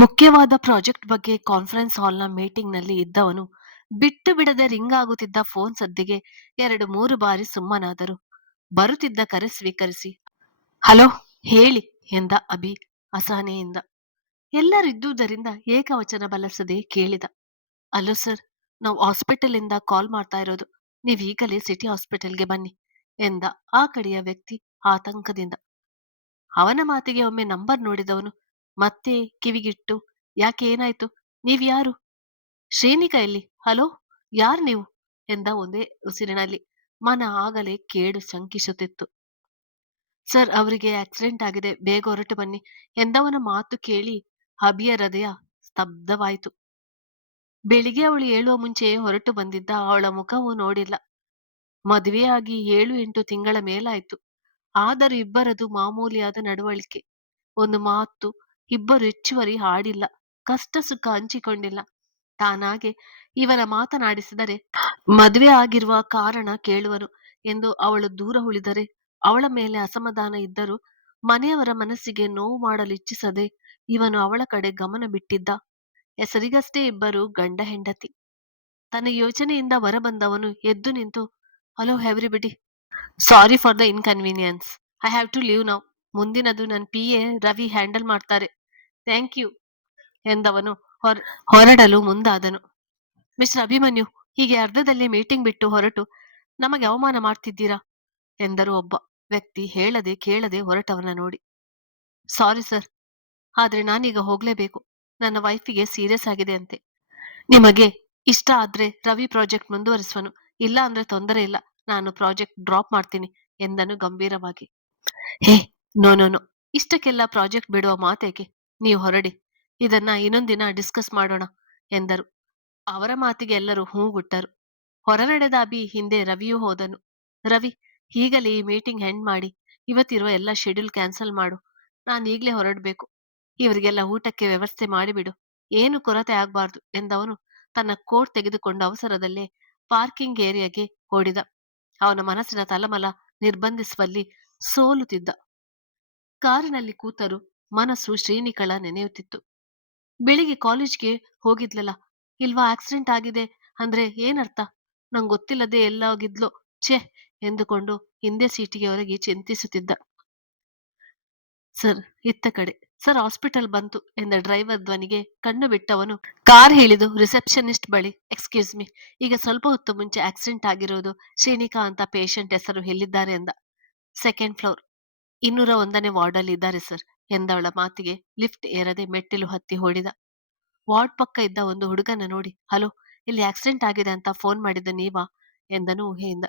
ಮುಖ್ಯವಾದ ಪ್ರಾಜೆಕ್ಟ್ ಬಗ್ಗೆ ಕಾನ್ಫರೆನ್ಸ್ ಹಾಲ್‌ನ ಮೀಟಿಂಗ್‌ನಲ್ಲಿ ಇದ್ದವನು ಬಿಟ್ಟು ಬಿಡದೆ ರಿಂಗ್ ಆಗುತ್ತಿದ್ದ ಫೋನ್ ಸದ್ದಿಗೆ 2-3 ಬಾರಿ ಸುಮ್ಮನಾದರು. ಬರುತ್ತಿದ್ದ ಕರೆ ಸ್ವೀಕರಿಸಿ, ಹಲೋ, ಹೇಳಿ ಎಂದ ಅಭಿ ಅಸಹನೆಯಿಂದ. ಎಲ್ಲರಿದ್ದುದರಿಂದ ಏಕವಚನ ಬಳಸದೆ ಕೇಳಿದ. ಅಲೋ ಸರ್, ನಾವು ಹಾಸ್ಪಿಟಲ್ ಇಂದ ಕಾಲ್ ಮಾಡ್ತಾ ಇರೋದು. ನೀವೀಗಲೇ ಸಿಟಿ ಹಾಸ್ಪಿಟಲ್ಗೆ ಬನ್ನಿ ಎಂದ ಆ ಕಡೆಯ ವ್ಯಕ್ತಿ ಆತಂಕದಿಂದ. ಅವನ ಮಾತಿಗೆ ಒಮ್ಮೆ ನಂಬರ್ ನೋಡಿದವನು ಮತ್ತೆ ಕಿವಿಗಿಟ್ಟು, ಯಾಕೆ, ಏನಾಯ್ತು, ನೀವ್ಯಾರು, ಶ್ರೀನಿಕಾ ಎಲ್ಲಿ, ಹಲೋ, ಯಾರ್ ನೀವು ಎಂದ ಒಂದೇ ಉಸಿರಿನಲ್ಲಿ. ಮನ ಆಗಲೇ ಕೇಡು ಶಂಕಿಸುತ್ತಿತ್ತು. ಸರ್, ಅವರಿಗೆ ಆಕ್ಸಿಡೆಂಟ್ ಆಗಿದೆ, ಬೇಗ ಹೊರಟು ಬನ್ನಿ ಎಂದವನ ಮಾತು ಕೇಳಿ ಅಭಿಯ ಹೃದಯ ಸ್ತಬ್ಧವಾಯಿತು. ಬೆಳಿಗ್ಗೆ ಅವಳು ಹೇಳುವ ಮುಂಚೆ ಹೊರಟು ಬಂದಿದ್ದ. ಅವಳ ಮುಖವು ನೋಡಿಲ್ಲ. ಮದುವೆಯಾಗಿ 7-8 ತಿಂಗಳ ಮೇಲಾಯ್ತು. ಆದರೂ ಇಬ್ಬರದು ಮಾಮೂಲಿಯಾದ ನಡವಳಿಕೆ. ಒಂದು ಮಾತು, ಇಬ್ಬರು ಹೆಚ್ಚುವರಿ ಹಾಡಿಲ್ಲ, ಕಷ್ಟ ಸುಖ ಹಂಚಿಕೊಂಡಿಲ್ಲ. ತಾನಾಗೆ ಇವನ ಮಾತನಾಡಿಸಿದರೆ ಮದುವೆ ಆಗಿರುವ ಕಾರಣ ಕೇಳುವನು ಎಂದು ಅವಳು ದೂರ ಉಳಿದರೆ ಅವಳ ಮೇಲೆ ಅಸಮಾಧಾನ ಇದ್ದರೂ ಮನೆಯವರ ಮನಸ್ಸಿಗೆ ನೋವು ಮಾಡಲು ಇಚ್ಛಿಸದೆ ಇವನು ಅವಳ ಕಡೆ ಗಮನ ಬಿಟ್ಟಿದ್ದ. ಹೆಸರಿಗಷ್ಟೇ ಇಬ್ಬರು ಗಂಡ ಹೆಂಡತಿ. ತನ್ನ ಯೋಚನೆಯಿಂದ ಹೊರಬಂದವನು ಎದ್ದು ನಿಂತು, hello everybody, sorry for the inconvenience, I have to leave now. ಮುಂದಿನದು ನನ್ನ PA ರವಿ ಹ್ಯಾಂಡಲ್ ಮಾಡ್ತಾರೆ. ಥ್ಯಾಂಕ್ ಯು ಎಂದವನು ಹೊರಡಲು ಮುಂದಾದನು. ಮಿಸ್ಟರ್ ಅಭಿಮನ್ಯು, ಹೀಗೆ ಅರ್ಧದಲ್ಲೇ ಮೀಟಿಂಗ್ ಬಿಟ್ಟು ಹೊರಟು ನಮಗೆ ಅವಮಾನ ಮಾಡ್ತಿದ್ದೀರಾ ಎಂದರು ಒಬ್ಬ ವ್ಯಕ್ತಿ ಹೇಳದೆ ಕೇಳದೆ ಹೊರಟವನ ನೋಡಿ. ಸಾರಿ ಸರ್, ಆದ್ರೆ ನಾನೀಗ ಹೋಗ್ಲೇಬೇಕು. ನನ್ನ ವೈಫಿಗೆ ಸೀರಿಯಸ್ ಆಗಿದೆ ಅಂತೆ. ನಿಮಗೆ ಇಷ್ಟ ಆದ್ರೆ ರವಿ ಪ್ರಾಜೆಕ್ಟ್ ಮುಂದುವರಿಸುವನು, ಇಲ್ಲ ಅಂದ್ರೆ ತೊಂದರೆ ಇಲ್ಲ, ನಾನು ಪ್ರಾಜೆಕ್ಟ್ ಡ್ರಾಪ್ ಮಾಡ್ತೀನಿ ಎಂದನು ಗಂಭೀರವಾಗಿ. ಹೇ, ನೋ ನೋ ನೋ, ಇಷ್ಟಕ್ಕೆಲ್ಲ ಪ್ರಾಜೆಕ್ಟ್ ಬಿಡುವ ಮಾತೇಕೆ, ನೀವು ಹೊರಡಿ, ಇದನ್ನ ಇನ್ನೊಂದಿನ ಡಿಸ್ಕಸ್ ಮಾಡೋಣ ಎಂದರು. ಅವರ ಮಾತಿಗೆ ಎಲ್ಲರೂ ಹೂಗುಟ್ಟರು. ಹೊರ ನಡೆದ ಅಭಿ ಹಿಂದೆ ರವಿಯೂ ಹೋದನು. ರವಿ, ಈಗಲೇ ಈ ಮೀಟಿಂಗ್ ಎಂಡ್ ಮಾಡಿ ಇವತ್ತಿರುವ ಎಲ್ಲ ಶೆಡ್ಯೂಲ್ ಕ್ಯಾನ್ಸಲ್ ಮಾಡು. ನಾನು ಈಗಲೇ ಹೊರಡಬೇಕು. ಇವರಿಗೆಲ್ಲ ಊಟಕ್ಕೆ ವ್ಯವಸ್ಥೆ ಮಾಡಿಬಿಡು, ಏನು ಕೊರತೆ ಆಗ್ಬಾರ್ದು ಎಂದವನು ತನ್ನ ಕೋಟ್ ತೆಗೆದುಕೊಂಡು ಅವಸರದಲ್ಲೇ ಪಾರ್ಕಿಂಗ್ ಏರಿಯಾಗೆ ಓಡಿದ. ಅವನ ಮನಸ್ಸಿನ ತಳಮಳ ನಿರ್ಬಂಧಿಸುವಲ್ಲಿ ಸೋಲುತ್ತಿದ್ದ. ಕಾರಿನಲ್ಲಿ ಕೂತರು ಮನಸ್ಸು ಶ್ರೀನಿಕಳ ನೆನೆಯುತ್ತಿತ್ತು. ಬೆಳಿಗ್ಗೆ ಕಾಲೇಜ್ಗೆ ಹೋಗಿದ್ಲಲ್ಲ, ಇಲ್ವಾ, ಆಕ್ಸಿಡೆಂಟ್ ಆಗಿದೆ ಅಂದ್ರೆ ಏನರ್ಥ, ನಂಗೊತ್ತಿಲ್ಲದೆ ಎಲ್ಲೋಗಿದ್ಲೋ, ಛೆ ಎಂದುಕೊಂಡು ಹಿಂದೆ ಸೀಟಿಗೆ ಹೊರಗೆ ಚಿಂತಿಸುತ್ತಿದ್ದ. ಸರ್, ಇತ್ತ ಕಡೆ ಸರ್, ಹಾಸ್ಪಿಟಲ್ ಬಂತು ಎಂದ ಡ್ರೈವರ್ ಧ್ವನಿಗೆ ಕಣ್ಣು ಬಿಟ್ಟವನು ಕಾರ್ ಹಿಡಿದು ರಿಸೆಪ್ಷನಿಸ್ಟ್ ಬಳಿ, ಎಕ್ಸ್ಕ್ಯೂಸ್ ಮಿ, ಈಗ ಸ್ವಲ್ಪ ಹೊತ್ತು ಮುಂಚೆ ಆಕ್ಸಿಡೆಂಟ್ ಆಗಿರೋದು ಶ್ರೀನಿಕಾ ಅಂತ ಪೇಷಂಟ್ ಹೆಸರು ಎಲ್ಲಿದ್ದಾರೆ ಎಂದ. ಸೆಕೆಂಡ್ ಫ್ಲೋರ್ 201ನೇ ವಾರ್ಡಲ್ಲಿ ಇದ್ದಾರೆ ಸರ್ ಎಂದವಳ ಮಾತಿಗೆ ಲಿಫ್ಟ್ ಏರದೆ ಮೆಟ್ಟಿಲು ಹತ್ತಿ ಓಡಿದ. ವಾರ್ಡ್ ಪಕ್ಕ ಇದ್ದ ಒಂದು ಹುಡುಗನ ನೋಡಿ, ಹಲೋ, ಇಲ್ಲಿ ಆಕ್ಸಿಡೆಂಟ್ ಆಗಿದೆ ಅಂತ ಫೋನ್ ಮಾಡಿದ್ದ ನೀವಾ ಎಂದನು ಊಹೆಯಿಂದ.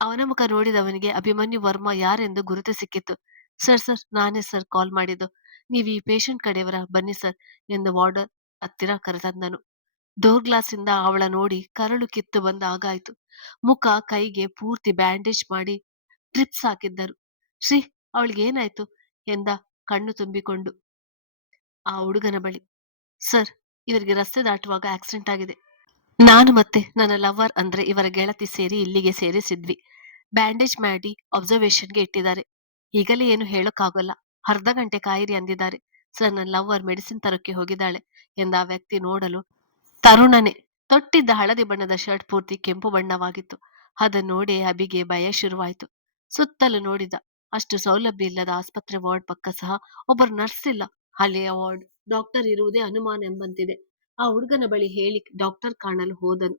ಅವನ ಮುಖ ನೋಡಿದವನಿಗೆ ಅಭಿಮನ್ಯು ವರ್ಮಾ ಯಾರೆಂದು ಗುರುತು ಸಿಕ್ಕಿತ್ತು. ಸರ್ ಸರ್, ನಾನೇ ಸರ್ ಕಾಲ್ ಮಾಡಿದ್ದು, ನೀವು ಈ ಪೇಷಂಟ್ ಕಡೆಯವರ, ಬನ್ನಿ ಸರ್ ಎಂದು ವಾರ್ಡರ್ ಹತ್ತಿರ ಕರೆತಂದನು. ಡೋರ್ ಗ್ಲಾಸ್ ಇಂದ ಅವಳ ನೋಡಿ ಕರಳು ಕಿತ್ತು ಬಂದ ಹಾಗಾಯ್ತು. ಮುಖ ಕೈಗೆ ಪೂರ್ತಿ ಬ್ಯಾಂಡೇಜ್ ಮಾಡಿ ಟ್ರಿಪ್ಸ್ ಹಾಕಿದ್ದರು. ಶ್ರೀ, ಅವಳಿಗೆ ಏನಾಯ್ತು ಎಂದ ಕಣ್ಣು ತುಂಬಿಕೊಂಡು ಆ ಹುಡುಗನ ಬಳಿ. ಸರ್, ಇವರಿಗೆ ರಸ್ತೆ ದಾಟುವಾಗ ಆಕ್ಸಿಡೆಂಟ್ ಆಗಿದೆ. ನಾನು ಮತ್ತೆ ನನ್ನ ಲವರ್ ಅಂದ್ರೆ ಇವರ ಗೆಳತಿ ಸೇರಿ ಇಲ್ಲಿಗೆ ಸೇರಿಸಿದ್ವಿ. ಬ್ಯಾಂಡೇಜ್ ಮಾಡಿ ಅಬ್ಸರ್ವೇಷನ್ಗೆ ಇಟ್ಟಿದ್ದಾರೆ. ಈಗಲೇ ಏನು ಹೇಳೋಕ್ಕಾಗಲ್ಲ, ಅರ್ಧ ಗಂಟೆ ಕಾಯಿರಿ ಅಂದಿದ್ದಾರೆ. ಸರ್, ನನ್ನ ಲವರ್ ಮೆಡಿಸಿನ್ ತರಕ್ಕೆ ಹೋಗಿದ್ದಾಳೆ ಎಂದ ಆ ವ್ಯಕ್ತಿ ನೋಡಲು ತರುಣನೇ. ತೊಟ್ಟಿದ್ದ ಹಳದಿ ಬಣ್ಣದ ಶರ್ಟ್ ಪೂರ್ತಿ ಕೆಂಪು ಬಣ್ಣವಾಗಿತ್ತು. ಅದನ್ನು ನೋಡಿ ಅಬಿಗೆ ಭಯ ಶುರುವಾಯಿತು. ಸುತ್ತಲೂ ನೋಡಿದ. ಅಷ್ಟು ಸೌಲಭ್ಯ ಇಲ್ಲದ ಆಸ್ಪತ್ರೆ ವಾರ್ಡ್ ಪಕ್ಕ ಸಹ ಒಬ್ಬರು ನರ್ಸ್ ಇಲ್ಲ. ಅಲ್ಲಿಯ ವಾರ್ಡ್ ಡಾಕ್ಟರ್ ಇರುವುದೇ ಅನುಮಾನ ಎಂಬಂತಿದೆ. ಆ ಹುಡುಗನ ಬಳಿ ಹೇಳಿ ಡಾಕ್ಟರ್ ಕಾಣಲು ಹೋದನು.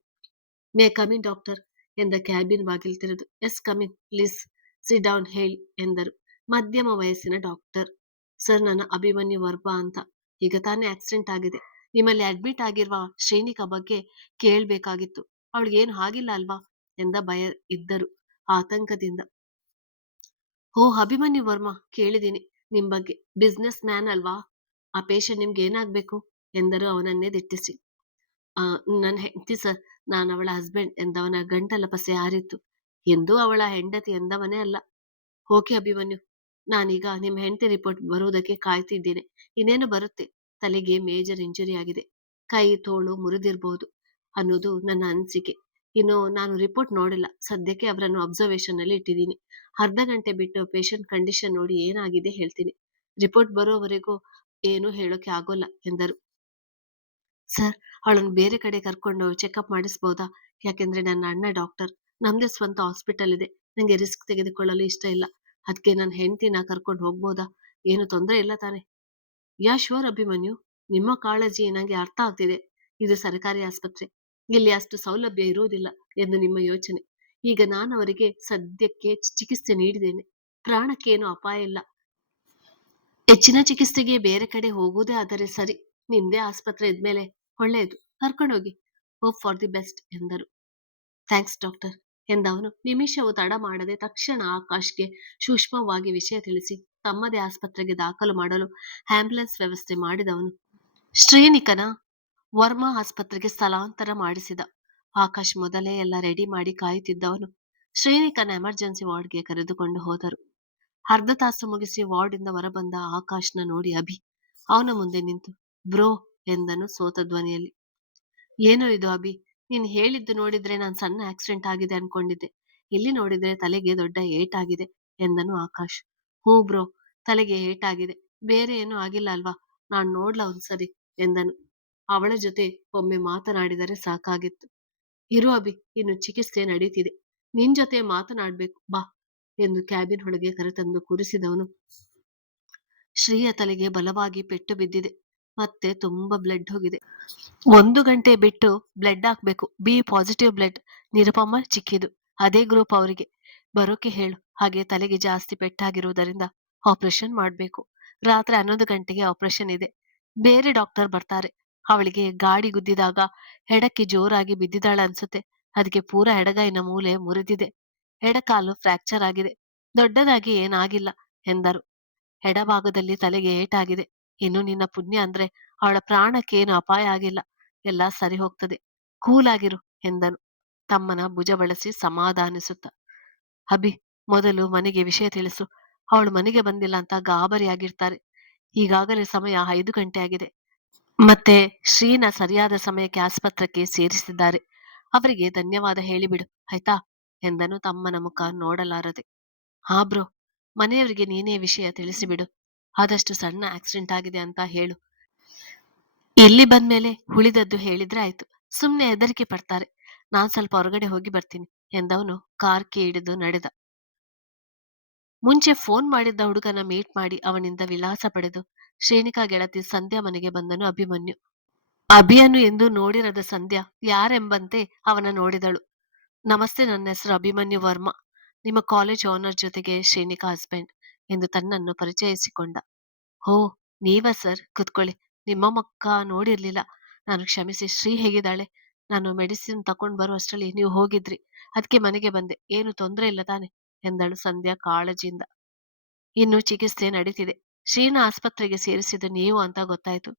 ಮೇ ಕಮಿನ್ ಡಾಕ್ಟರ್ ಎಂದ ಕ್ಯಾಬಿನ್ ಬಾಗಿಲು ತೆರೆದು, S come in please sit down ಹೇಳಿ ಎಂದರು ಮಧ್ಯಮ ವಯಸ್ಸಿನ ಡಾಕ್ಟರ್. ಸರ್, ನನ್ನ ಅಭಿಮನ್ಯು ವರ್ಮಾ ಅಂತ, ಈಗ ತಾನೇ ಆಕ್ಸಿಡೆಂಟ್ ಆಗಿದೆ. ನಿಮ್ಮಲ್ಲಿ ಅಡ್ಮಿಟ್ ಆಗಿರುವ ಶ್ರೀನಿಕಾ ಬಗ್ಗೆ ಕೇಳ್ಬೇಕಾಗಿತ್ತು. ಅವಳಿಗೇನು ಆಗಿಲ್ಲ ಅಲ್ವಾ ಎಂದ ಭಯ ಇದ್ದರು ಆತಂಕದಿಂದ. ಓ, ಅಭಿಮನ್ಯು ವರ್ಮಾ, ಕೇಳಿದ್ದೀನಿ ನಿಮ್ ಬಗ್ಗೆ, ಬಿಸ್ನೆಸ್ ಮ್ಯಾನ್ ಅಲ್ವಾ, ಆ ಪೇಷಂಟ್ ನಿಮ್ಗೆ ಏನಾಗ್ಬೇಕು ಎಂದರು ಅವನನ್ನೇ ದಿಟ್ಟಿಸಿ. ನನ್ನ ಹೆಂಡತಿ ಸರ್, ನಾನು ಅವಳ ಹಸ್ಬೆಂಡ್ ಎಂದವನ ಗಂಟಲ ಪಸೆ ಹಾರಿತ್ತು. ಎಂದೂ ಅವಳ ಹೆಂಡತಿ ಎಂದವನೇ ಅಲ್ಲ. ಓಕೆ ಅಭಿಮನ್ಯು, ನಾನೀಗ ನಿಮ್ಮ ಹೆಂಡತಿ ರಿಪೋರ್ಟ್ ಬರುವುದಕ್ಕೆ ಕಾಯ್ತಿದ್ದೇನೆ. ಇನ್ನೇನು ಬರುತ್ತೆ. ತಲೆಗೆ ಮೇಜರ್ ಇಂಜುರಿ ಆಗಿದೆ, ಕೈ ತೋಳು ಮುರಿದಿರಬಹುದು ಅನ್ನೋದು ನನ್ನ ಅನಿಸಿಕೆ. ಇನ್ನು ನಾನು ರಿಪೋರ್ಟ್ ನೋಡಿಲ್ಲ, ಸದ್ಯಕ್ಕೆ ಅವರನ್ನು ಅಬ್ಸರ್ವೇಷನ್ ನಲ್ಲಿ ಇಟ್ಟಿದ್ದೀನಿ. ಅರ್ಧ ಗಂಟೆ ಬಿಟ್ಟು ಪೇಷಂಟ್ ಕಂಡೀಷನ್ ನೋಡಿ ಏನಾಗಿದೆ ಹೇಳ್ತೀನಿ. ರಿಪೋರ್ಟ್ ಬರೋವರೆಗೂ ಏನೂ ಹೇಳೋಕೆ ಆಗೋಲ್ಲ ಎಂದರು. ಸರ್, ಅವಳನ್ನು ಬೇರೆ ಕಡೆ ಕರ್ಕೊಂಡು ಚೆಕಪ್ ಮಾಡಿಸ್ಬೋದಾ? ಯಾಕೆಂದ್ರೆ ನನ್ನ ಅಣ್ಣ ಡಾಕ್ಟರ್. ನಮ್ದೇ ಸ್ವಂತ ಹಾಸ್ಪಿಟಲ್ ಇದೆ. ನಂಗೆ ರಿಸ್ಕ್ ತೆಗೆದುಕೊಳ್ಳಲು ಇಷ್ಟ ಇಲ್ಲ. ಅದಕ್ಕೆ ನನ್ನ ಹೆಂಡತಿನ ಕರ್ಕೊಂಡು ಹೋಗ್ಬೋದಾ? ಏನು ತೊಂದರೆ ಇಲ್ಲ ತಾನೆ? Yeah sure Abhimanyu. ನಿಮ್ಮ ಕಾಳಜಿ ನಂಗೆ ಅರ್ಥ ಆಗ್ತಿದೆ. ಇದು ಸರ್ಕಾರಿ ಆಸ್ಪತ್ರೆ. ಇಲ್ಲಿ ಅಷ್ಟು ಸೌಲಭ್ಯ ಇರುವುದಿಲ್ಲ ಎಂದು ನಿಮ್ಮ ಯೋಚನೆ. ಈಗ ನಾನು ಅವರಿಗೆ ಸದ್ಯಕ್ಕೆ ಚಿಕಿತ್ಸೆ ನೀಡಿದ್ದೇನೆ. ಪ್ರಾಣಕ್ಕೇನು ಅಪಾಯ ಇಲ್ಲ. ಹೆಚ್ಚಿನ ಚಿಕಿತ್ಸೆಗೆ ಬೇರೆ ಕಡೆ ಹೋಗುವುದೇ ಆದರೆ ಸರಿ. ನಿಮ್ದೇ ಆಸ್ಪತ್ರೆ ಇದ್ಮೇಲೆ ಒಳ್ಳೆಯದು. ಕರ್ಕೊಂಡೋಗಿ. ಹೋಪ್ ಫಾರ್ ದಿ ಬೆಸ್ಟ್ ಎಂದರು. ಥ್ಯಾಂಕ್ಸ್ ಡಾಕ್ಟರ್ ಎಂದವನು ನಿಮಿಷವೂ ತಡ ಮಾಡದೆ ತಕ್ಷಣ ಆಕಾಶ್ಗೆ ಸೂಕ್ಷ್ಮವಾಗಿ ವಿಷಯ ತಿಳಿಸಿ ತಮ್ಮದೇ ಆಸ್ಪತ್ರೆಗೆ ದಾಖಲು ಮಾಡಲು ಆಂಬ್ಯುಲೆನ್ಸ್ ವ್ಯವಸ್ಥೆ ಮಾಡಿದವನು ಶ್ರೀನಿಕನ ವರ್ಮಾ ಆಸ್ಪತ್ರೆಗೆ ಸ್ಥಳಾಂತರ ಮಾಡಿಸಿದ. ಆಕಾಶ್ ಮೊದಲೇ ಎಲ್ಲ ರೆಡಿ ಮಾಡಿ ಕಾಯುತ್ತಿದ್ದವನು ಶ್ರೀನಿಕನ ಎಮರ್ಜೆನ್ಸಿ ವಾರ್ಡ್ಗೆ ಕರೆದುಕೊಂಡು ಹೋದರು. ಅರ್ಧ ತಾಸು ಮುಗಿಸಿ ವಾರ್ಡಿಂದ ಹೊರಬಂದ ಆಕಾಶ್ನ ನೋಡಿ ಅಭಿ ಅವನ ಮುಂದೆ ನಿಂತು ಬ್ರೋ ಎಂದನು ಸೋತ ಧ್ವನಿಯಲ್ಲಿ. ಏನು ಇದು ಅಭಿ? ನೀನ್ ಹೇಳಿದ್ದು ನೋಡಿದ್ರೆ ನಾನ್ ಸಣ್ಣ ಆಕ್ಸಿಡೆಂಟ್ ಆಗಿದೆ ಅನ್ಕೊಂಡಿದ್ದೆ. ಇಲ್ಲಿ ನೋಡಿದ್ರೆ ತಲೆಗೆ ದೊಡ್ಡ ಏಟಾಗಿದೆ ಎಂದನು ಆಕಾಶ್. ಹೂ ಬ್ರೋ, ತಲೆಗೆ ಏಟಾಗಿದೆ. ಬೇರೆ ಏನೂ ಆಗಿಲ್ಲ ಅಲ್ವಾ? ನಾನ್ ನೋಡ್ಲಾ ಒಂದ್ಸರಿ ಎಂದನು. ಅವಳ ಜೊತೆ ಒಮ್ಮೆ ಮಾತನಾಡಿದರೆ ಸಾಕಾಗಿತ್ತು. ಇರು ಅಭಿ, ಇನ್ನು ಚಿಕಿತ್ಸೆ ನಡೀತಿದೆ. ನಿನ್ ಜೊತೆ ಮಾತನಾಡ್ಬೇಕು ಬಾ ಎಂದು ಕ್ಯಾಬಿನ್ ಒಳಗೆ ಕರೆತಂದು ಕೂರಿಸಿದವನು ಶ್ರೀಯ ತಲೆಗೆ ಬಲವಾಗಿ ಪೆಟ್ಟು ಬಿದ್ದಿದೆ. ಮತ್ತೆ ತುಂಬಾ ಬ್ಲಡ್ ಹೋಗಿದೆ. 1 ಗಂಟೆ ಬಿಟ್ಟು ಬ್ಲಡ್ ಹಾಕ್ಬೇಕು. B positive blood. ನಿರುಪಮ ಚಿಕ್ಕಿದು. ಅದೇ ಗ್ರೂಪ್ ಅವರಿಗೆ. ಬರೋಕೆ ಹೇಳು. ಹಾಗೆ ತಲೆಗೆ ಜಾಸ್ತಿ ಪೆಟ್ಟಾಗಿರುವುದರಿಂದ ಆಪರೇಷನ್ ಮಾಡ್ಬೇಕು. ರಾತ್ರಿ 11 ಗಂಟೆಗೆ ಆಪರೇಷನ್ ಇದೆ. ಬೇರೆ ಡಾಕ್ಟರ್ ಬರ್ತಾರೆ. ಅವಳಿಗೆ ಗಾಡಿ ಗುದ್ದಿದಾಗ ಎಡಕ್ಕೆ ಜೋರಾಗಿ ಬಿದ್ದಿದ್ದಾಳೆ ಅನ್ಸುತ್ತೆ. ಅದಕ್ಕೆ ಪೂರಾ ಎಡಗೈನ ಮೂಲೆ ಮುರಿದಿದೆ. ಎಡಕಾಲು ಫ್ರಾಕ್ಚರ್ ಆಗಿದೆ. ದೊಡ್ಡದಾಗಿ ಏನಾಗಿಲ್ಲ ಎಂದರು. ಎಡಭಾಗದಲ್ಲಿ ತಲೆಗೆ ಏಟಾಗಿದೆ. ಇನ್ನು ನಿನ್ನ ಪುಣ್ಯ ಅಂದ್ರೆ ಅವಳ ಪ್ರಾಣಕ್ಕೇನು ಅಪಾಯ ಆಗಿಲ್ಲ. ಎಲ್ಲ ಸರಿ ಹೋಗ್ತದೆ. ಕೂಲ್ ಆಗಿರು ಎಂದನು ತಮ್ಮನ ಭುಜ ಬಳಸಿ ಸಮಾಧಾನಿಸುತ್ತ. ಅಭಿ, ಮೊದಲು ಮನೆಗೆ ವಿಷಯ ತಿಳಿಸು. ಅವಳು ಮನೆಗೆ ಬಂದಿಲ್ಲ ಅಂತ ಗಾಬರಿಯಾಗಿರ್ತಾರೆ. ಈಗಾಗಲೇ ಸಮಯ 5 ಗಂಟೆ ಆಗಿದೆ. ಮತ್ತೆ ಶ್ರೀನ ಸರಿಯಾದ ಸಮಯಕ್ಕೆ ಆಸ್ಪತ್ರೆಗೆ ಸೇರಿಸಿದ್ದಾರೆ. ಅವರಿಗೆ ಧನ್ಯವಾದ ಹೇಳಿಬಿಡು ಆಯ್ತಾ ಎಂದನು ತಮ್ಮನ ಮುಖ ನೋಡಲಾರದೆ. ಹಾ ಬ್ರೋ, ಮನೆಯವರಿಗೆ ನೀನೇ ವಿಷಯ ತಿಳಿಸಿಬಿಡು. ಆದಷ್ಟು ಸಣ್ಣ ಆಕ್ಸಿಡೆಂಟ್ ಆಗಿದೆ ಅಂತ ಹೇಳು. ಇಲ್ಲಿ ಬಂದ್ಮೇಲೆ ಉಳಿದದ್ದು ಹೇಳಿದ್ರೆ ಆಯ್ತು. ಸುಮ್ನೆ ಹೆದರಿಕೆ ಪಡ್ತಾರೆ. ನಾನ್ ಸ್ವಲ್ಪ ಹೊರಗಡೆ ಹೋಗಿ ಬರ್ತೀನಿ ಎಂದವನು ಕಾರ್ ಕೀ ಹಿಡಿದು ನಡೆದ. ಮುಂಚೆ ಫೋನ್ ಮಾಡಿದ್ದ ಹುಡುಗನ ಮೀಟ್ ಮಾಡಿ ಅವನಿಂದ ವಿಳಾಸ ಪಡೆದು ಶ್ರೇಣಿಕಾ ಗೆಳತಿ ಸಂಧ್ಯಾ ಮನೆಗೆ ಬಂದನು ಅಭಿಮನ್ಯು. ಅಭಿಯನ್ನು ಎಂದು ನೋಡಿರದ ಸಂಧ್ಯಾ ಯಾರೆಂಬಂತೆ ಅವನ ನೋಡಿದಳು. ನಮಸ್ತೆ, ನನ್ನ ಹೆಸರು ಅಭಿಮನ್ಯು ವರ್ಮಾ. ನಿಮ್ಮ ಕಾಲೇಜ್ ಓನರ್ ಜೊತೆಗೆ ಶ್ರೇಣಿಕಾ ಹಸ್ಬೆಂಡ್ ಎಂದು ತನ್ನನ್ನು ಪರಿಚಯಿಸಿಕೊಂಡ. ಹೋ, ನೀವಾ ಸರ್, ಕುತ್ಕೊಳ್ಳಿ. ನಿಮ್ಮ ಮುಖ ನೋಡಿರ್ಲಿಲ್ಲ. ನಾನು ಕ್ಷಮಿಸಿ. ಶ್ರೀ ಹೇಗಿದ್ದಾಳೆ? ನಾನು ಮೆಡಿಸಿನ್ ತಕೊಂಡ್ ಬರುವಷ್ಟರಲ್ಲಿ ನೀವು ಹೋಗಿದ್ರಿ. ಅದಕ್ಕೆ ಮನೆಗೆ ಬಂದೆ. ಏನು ತೊಂದರೆ ಇಲ್ಲ ತಾನೆ ಎಂದಳು ಸಂಧ್ಯಾ ಕಾಳಜಿಯಿಂದ. ಇನ್ನು ಚಿಕಿತ್ಸೆ ನಡೀತಿದೆ. ಶ್ರೀನ ಆಸ್ಪತ್ರೆಗೆ ಸೇರಿಸಿದ್ದು ನೀವು ಅಂತ ಗೊತ್ತಾಯ್ತು.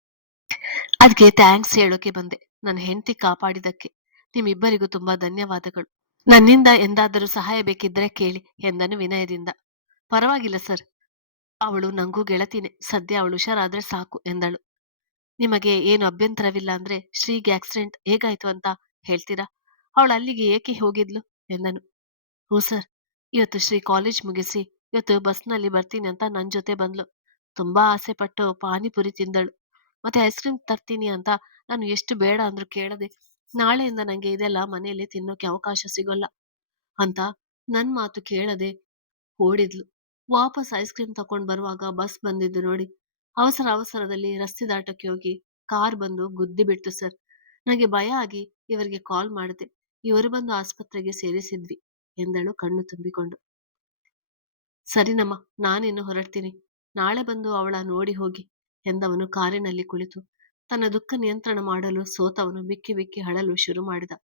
ಅದಕ್ಕೆ ಥ್ಯಾಂಕ್ಸ್ ಹೇಳೋಕೆ ಬಂದೆ. ನನ್ನ ಹೆಂಡತಿ ಕಾಪಾಡಿದಕ್ಕೆ ನಿಮ್ಮಿಬ್ಬರಿಗೂ ತುಂಬಾ ಧನ್ಯವಾದಗಳು. ನನ್ನಿಂದ ಎಂದಾದರೂ ಸಹಾಯ ಬೇಕಿದ್ರೆ ಕೇಳಿ ಎಂದನು ವಿನಯದಿಂದ. ಪರವಾಗಿಲ್ಲ ಸರ್, ಅವಳು ನಂಗೂ ಗೆಳತಿನೇ. ಸದ್ಯ ಅವಳು ಹುಷಾರಾದ್ರೆ ಸಾಕು ಎಂದಳು. ನಿಮಗೆ ಏನು ಅಭ್ಯಂತರವಿಲ್ಲ ಅಂದ್ರೆ ಶ್ರೀಗೆ ಆಕ್ಸಿಡೆಂಟ್ ಹೇಗಾಯ್ತು ಅಂತ ಹೇಳ್ತೀರಾ? ಅವಳು ಅಲ್ಲಿಗೆ ಏಕೆ ಹೋಗಿದ್ಲು ಎಂದನು. ಹ್ಞೂ ಸರ್, ಇವತ್ತು ಶ್ರೀ ಕಾಲೇಜ್ ಮುಗಿಸಿ ಇವತ್ತು ಬಸ್ನಲ್ಲಿ ಬರ್ತೀನಿ ಅಂತ ನನ್ ಜೊತೆ ಬಂದ್ಲು. ತುಂಬಾ ಆಸೆ ಪಟ್ಟು ಪಾನಿಪುರಿ ತಿಂದಳು. ಮತ್ತೆ ಐಸ್ ಕ್ರೀಮ್ ತರ್ತೀನಿ ಅಂತ ನಾನು ಎಷ್ಟು ಬೇಡ ಅಂದ್ರೂ ಕೇಳದೆ ನಾಳೆಯಿಂದ ನಂಗೆ ಇದೆಲ್ಲ ಮನೆಯಲ್ಲಿ ತಿನ್ನೋಕೆ ಅವಕಾಶ ಸಿಗೋಲ್ಲ ಅಂತ ನನ್ ಮಾತು ಕೇಳದೆ ಓಡಿದ್ಲು. ವಾಪಸ್ ಐಸ್ ಕ್ರೀಮ್ ತಕೊಂಡ್ ಬರುವಾಗ ಬಸ್ ಬಂದಿದ್ದು ನೋಡಿ ಅವಸರದಲ್ಲಿ ರಸ್ತೆ ದಾಟಕ್ಕೆ ಹೋಗಿ ಕಾರ್ ಬಂದು ಗುದ್ದಿ ಬಿಡ್ತು ಸರ್. ನನಗೆ ಭಯ ಆಗಿ ಇವರಿಗೆ ಕಾಲ್ ಮಾಡಿದೆ. ಇವರು ಬಂದು ಆಸ್ಪತ್ರೆಗೆ ಸೇರಿಸಿದ್ವಿ ಎಂದಳು ಕಣ್ಣು ತುಂಬಿಕೊಂಡು. ಸರಿನಮ್ಮ, ನಾನಿನ್ನು ಹೊರಡ್ತೀನಿ. ನಾಳೆ ಬಂದು ಅವಳ ನೋಡಿ ಹೋಗಿ ಎಂದವನು ಕಾರಿನಲ್ಲಿ ಕುಳಿತು ತನ್ನ ದುಃಖ ನಿಯಂತ್ರಣ ಮಾಡಲು ಸೋತವನು ಬಿಕ್ಕಿ ಬಿಕ್ಕಿ ಅಳಲು ಶುರು ಮಾಡಿದ.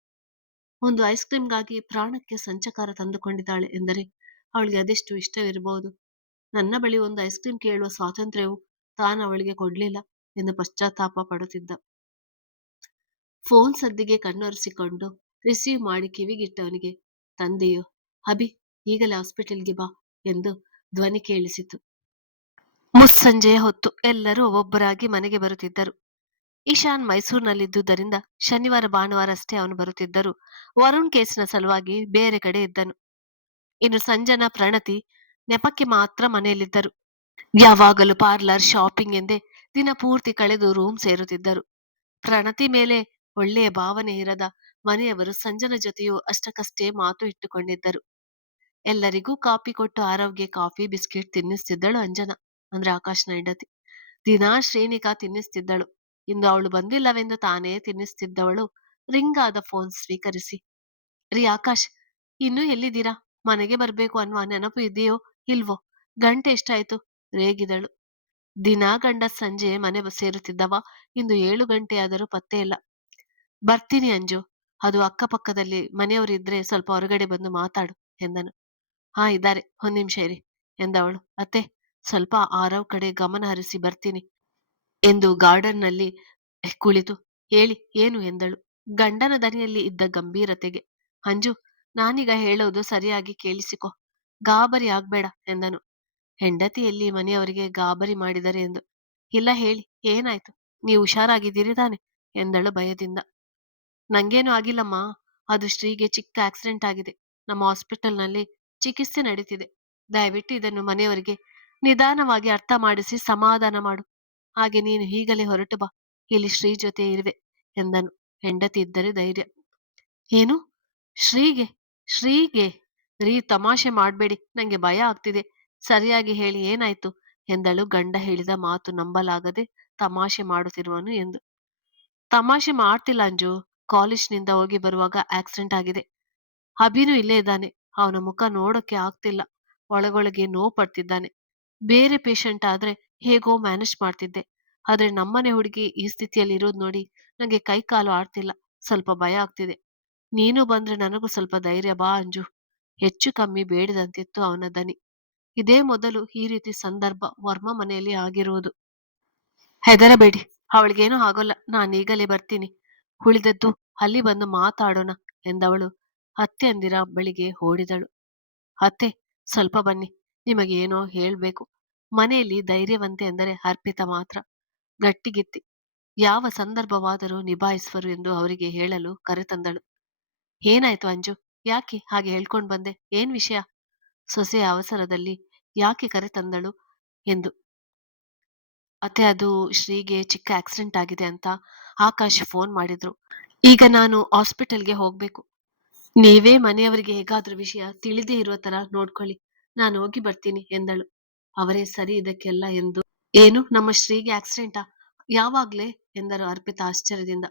ಒಂದು ಐಸ್ ಕ್ರೀಮ್ಗಾಗಿ ಪ್ರಾಣಕ್ಕೆ ಸಂಚಕಾರ ತಂದುಕೊಂಡಿದ್ದಾಳೆ ಎಂದರೆ ಅವಳಿಗೆ ಅದೆಷ್ಟು ಇಷ್ಟವಿರಬಹುದು. ನನ್ನ ಬಳಿ ಒಂದು ಐಸ್ ಕ್ರೀಮ್ ಕೇಳುವ ಸ್ವಾತಂತ್ರ್ಯವು ತಾನು ಅವಳಿಗೆ ಕೊಡ್ಲಿಲ್ಲ ಎಂದು ಪಶ್ಚಾತ್ತಾಪ ಪಡುತ್ತಿದ್ದ. ಫೋನ್ ಸದ್ದಿಗೆ ಕಣ್ಣೊರೆಸಿಕೊಂಡು ರಿಸೀವ್ ಮಾಡಿ ಕಿವಿಗಿಟ್ಟವನಿಗೆ ತಂದೆಯು ಅಭಿ, ಈಗಲೇ ಹಾಸ್ಪಿಟಲ್ಗೆ ಬಾ ಎಂದು ಧ್ವನಿ ಕೇಳಿಸಿತು. ಮುಸ್ಸಂಜೆಯ ಹೊತ್ತು ಎಲ್ಲರೂ ಒಬ್ಬೊಬ್ಬರಾಗಿ ಮನೆಗೆ ಬರುತ್ತಿದ್ದರು. ಇಶಾನ್ ಮೈಸೂರಿನಲ್ಲಿದ್ದುದರಿಂದ ಶನಿವಾರ ಭಾನುವಾರ ಅಷ್ಟೇ ಅವನು ಬರುತ್ತಿದ್ದರು. ವರುಣ್ ಕೇಸಿನ ಸಲುವಾಗಿ ಬೇರೆ ಕಡೆ ಇದ್ದನು. ಇನ್ನು ಸಂಜನಾ, ಪ್ರಣತಿ ನೆಪಕ್ಕೆ ಮಾತ್ರ ಮನೆಯಲ್ಲಿದ್ದರು. ಯಾವಾಗಲೂ ಪಾರ್ಲರ್, ಶಾಪಿಂಗ್ ಎಂದೇ ದಿನ ಪೂರ್ತಿ ಕಳೆದು ರೂಮ್ ಸೇರುತ್ತಿದ್ದರು. ಪ್ರಣತಿ ಮೇಲೆ ಒಳ್ಳೆಯ ಭಾವನೆ ಇರದ ಮನೆಯವರು ಸಂಜನ ಜೊತೆಯೂ ಅಷ್ಟಕ್ಕಷ್ಟೇ ಮಾತು ಇಟ್ಟುಕೊಂಡಿದ್ದರು. ಎಲ್ಲರಿಗೂ ಕಾಫಿ ಕೊಟ್ಟು ಆರೋಗ್ಯ ಕಾಫಿ ಬಿಸ್ಕೆಟ್ ತಿನ್ನಿಸ್ತಿದ್ದಳು ಅಂಜನಾ, ಅಂದ್ರೆ ಆಕಾಶ್ನ ಹೆಂಡತಿ. ದಿನಾ ಶ್ರೀನಿಕಾ ತಿನ್ನಿಸ್ತಿದ್ದಳು. ಇಂದು ಅವಳು ಬಂದಿಲ್ಲವೆಂದು ತಾನೇ ತಿನ್ನಿಸ್ತಿದ್ದವಳು ರಿಂಗ್ ಆದ ಫೋನ್ ಸ್ವೀಕರಿಸಿ, ರೀ ಆಕಾಶ್, ಇನ್ನೂ ಎಲ್ಲಿದ್ದೀರಾ? ಮನೆಗೆ ಬರ್ಬೇಕು ಅನ್ನುವ ನೆನಪು ಇದೆಯೋ ಇಲ್ವೋ? ಗಂಟೆ ಎಷ್ಟಾಯ್ತು? ರೇಗಿದಳು. ದಿನಾ ಗಂಡ ಸಂಜೆ ಮನೆ ಸೇರುತ್ತಿದ್ದವ ಇಂದು 7 ಗಂಟೆಯಾದರೂ ಪತ್ತೆ ಇಲ್ಲ. ಬರ್ತೀನಿ ಅಂಜು, ಅದು ಅಕ್ಕಪಕ್ಕದಲ್ಲಿ ಮನೆಯವರಿದ್ರೆ ಸ್ವಲ್ಪ ಹೊರಗಡೆ ಬಂದು ಮಾತಾಡು ಎಂದನು. ಹಾ, ಇದ್ದಾರೆ, ಒಂದ್ ನಿಮಿಷ ಇರಿ ಎಂದವಳು. ಅತ್ತೆ, ಸ್ವಲ್ಪ ಆರವ್ ಕಡೆ ಗಮನ ಹರಿಸಿ ಬರ್ತೀನಿ ಎಂದು ಗಾರ್ಡನ್ನಲ್ಲಿ ಕುಳಿತು, ಹೇಳಿ ಏನು ಎಂದಳು ಗಂಡನ ದನಿಯಲ್ಲಿ ಇದ್ದ ಗಂಭೀರತೆಗೆ. ಅಂಜು, ನಾನೀಗ ಹೇಳೋದು ಸರಿಯಾಗಿ ಕೇಳಿಸಿಕೊ, ಗಾಬರಿ ಆಗ್ಬೇಡ ಎಂದನು. ಹೆಂಡತಿಯಲ್ಲಿ ಮನೆಯವರಿಗೆ ಗಾಬರಿ ಮಾಡಿದರೆ ಎಂದು. ಇಲ್ಲ, ಹೇಳಿ, ಏನಾಯ್ತು? ನೀವು ಹುಷಾರಾಗಿದ್ದೀರಿ ತಾನೆ ಎಂದಳು ಭಯದಿಂದ. ನಂಗೇನು ಆಗಿಲ್ಲಮ್ಮ, ಅದು ಶ್ರೀಗೆ ಚಿಕ್ಕ ಆಕ್ಸಿಡೆಂಟ್ ಆಗಿದೆ. ನಮ್ಮ ಹಾಸ್ಪಿಟಲ್ನಲ್ಲಿ ಚಿಕಿತ್ಸೆ ನಡೀತಿದೆ. ದಯವಿಟ್ಟು ಇದನ್ನು ಮನೆಯವರಿಗೆ ನಿಧಾನವಾಗಿ ಅರ್ಥ ಮಾಡಿಸಿ ಸಮಾಧಾನ ಮಾಡು. ಹಾಗೆ ನೀನು ಈಗಲೇ ಹೊರಟು ಬಾ, ಇಲ್ಲಿ ಶ್ರೀ ಜೊತೆ ಇರುವೆ ಎಂದನು. ಹೆಂಡತಿ ಇದ್ದರೆ ಧೈರ್ಯ. ಏನು? ಶ್ರೀಗೆ? ಶ್ರೀಗೆ? ರೀ, ತಮಾಷೆ ಮಾಡ್ಬೇಡಿ, ನಂಗೆ ಭಯ ಆಗ್ತಿದೆ. ಸರಿಯಾಗಿ ಹೇಳಿ, ಏನಾಯ್ತು ಎಂದಳು ಗಂಡ ಹೇಳಿದ ಮಾತು ನಂಬಲಾಗದೆ. ತಮಾಷೆ ಮಾಡುತ್ತಿರುವನು ಎಂದು. ತಮಾಷೆ ಮಾಡ್ತಿಲ್ಲ ಅಂಜು, ಕಾಲೇಜ್ನಿಂದ ಹೋಗಿ ಬರುವಾಗ ಆಕ್ಸಿಡೆಂಟ್ ಆಗಿದೆ. ಅಭಿನೂ ಇಲ್ಲೇ ಇದ್ದಾನೆ. ಅವನ ಮುಖ ನೋಡೋಕೆ ಆಗ್ತಿಲ್ಲ. ಒಳಗೊಳಗೆ ನೋವು ಪಡ್ತಿದ್ದಾನೆ. ಬೇರೆ ಪೇಷಂಟ್ ಆದ್ರೆ ಹೇಗೋ ಮ್ಯಾನೇಜ್ ಮಾಡ್ತಿದ್ದೆ. ಆದ್ರೆ ನಮ್ಮನೆ ಹುಡುಗಿ ಈ ಸ್ಥಿತಿಯಲ್ಲಿ ಇರೋದ್ ನೋಡಿ ನಂಗೆ ಕೈ ಕಾಲು ಆಡ್ತಿಲ್ಲ. ಸ್ವಲ್ಪ ಭಯ ಆಗ್ತಿದೆ. ನೀನು ಬಂದ್ರೆ ನನಗೂ ಸ್ವಲ್ಪ ಧೈರ್ಯ. ಬಾ ಅಂಜು. ಹೆಚ್ಚು ಕಮ್ಮಿ ಬೇಡಿದಂತಿತ್ತು ಅವನ ದನಿ. ಇದೇ ಮೊದಲು ಈ ರೀತಿ ಸಂದರ್ಭ ವರ್ಮ ಮನೆಯಲ್ಲಿ ಆಗಿರುವುದು. ಹೆದರಬೇಡಿ, ಅವಳಿಗೇನೂ ಆಗೋಲ್ಲ. ನಾನೀಗಲೇ ಬರ್ತೀನಿ. ಉಳಿದದ್ದು ಅಲ್ಲಿ ಬಂದು ಮಾತಾಡೋಣ ಎಂದವಳು ಅತ್ತೆಯಂದಿರ ಬಳಿಗೆ ಓಡಿದಳು. ಅತ್ತೆ, ಸ್ವಲ್ಪ ಬನ್ನಿ, ನಿಮಗೇನೋ ಹೇಳ್ಬೇಕು. ಮನೆಯಲ್ಲಿ ಧೈರ್ಯವಂತೆ ಎಂದರೆ ಅರ್ಪಿತ ಮಾತ್ರ. ಗಟ್ಟಿಗಿತ್ತಿ ಯಾವ ಸಂದರ್ಭವಾದರೂ ನಿಭಾಯಿಸುವರು ಎಂದು ಅವರಿಗೆ ಹೇಳಲು ಕರೆತಂದಳು. ಏನಾಯ್ತು ಅಂಜು? ಯಾಕೆ ಹಾಗೆ ಹೇಳ್ಕೊಂಡ್ ಬಂದೆ? ಏನ್ ವಿಷಯ? ಸೊಸೆಯ ಅವಸರದಲ್ಲಿ ಯಾಕೆ ಕರೆತಂದಳು ಎಂದು. ಅತ್ತೆ, ಅದು ಶ್ರೀಗೆ ಚಿಕ್ಕ ಆಕ್ಸಿಡೆಂಟ್ ಆಗಿದೆ ಅಂತ ಆಕಾಶ್ ಫೋನ್ ಮಾಡಿದ್ರು. ಈಗ ನಾನು ಹಾಸ್ಪಿಟಲ್ಗೆ ಹೋಗ್ಬೇಕು. ನೀವೇ ಮನೆಯವರಿಗೆ ಹೇಗಾದ್ರೂ ವಿಷಯ ತಿಳಿದೇ ಇರುವ ತರ ನೋಡ್ಕೊಳ್ಳಿ. ನಾನು ಹೋಗಿ ಬರ್ತೀನಿ ಎಂದಳು. ಅವರೇ ಸರಿ ಇದಕ್ಕೆಲ್ಲ ಎಂದು. ಏನು, ನಮ್ಮ ಶ್ರೀಗೆ ಆಕ್ಸಿಡೆಂಟಾ? ಯಾವಾಗ್ಲೇ ಎಂದರು ಅರ್ಪಿತಾ ಆಶ್ಚರ್ಯದಿಂದ.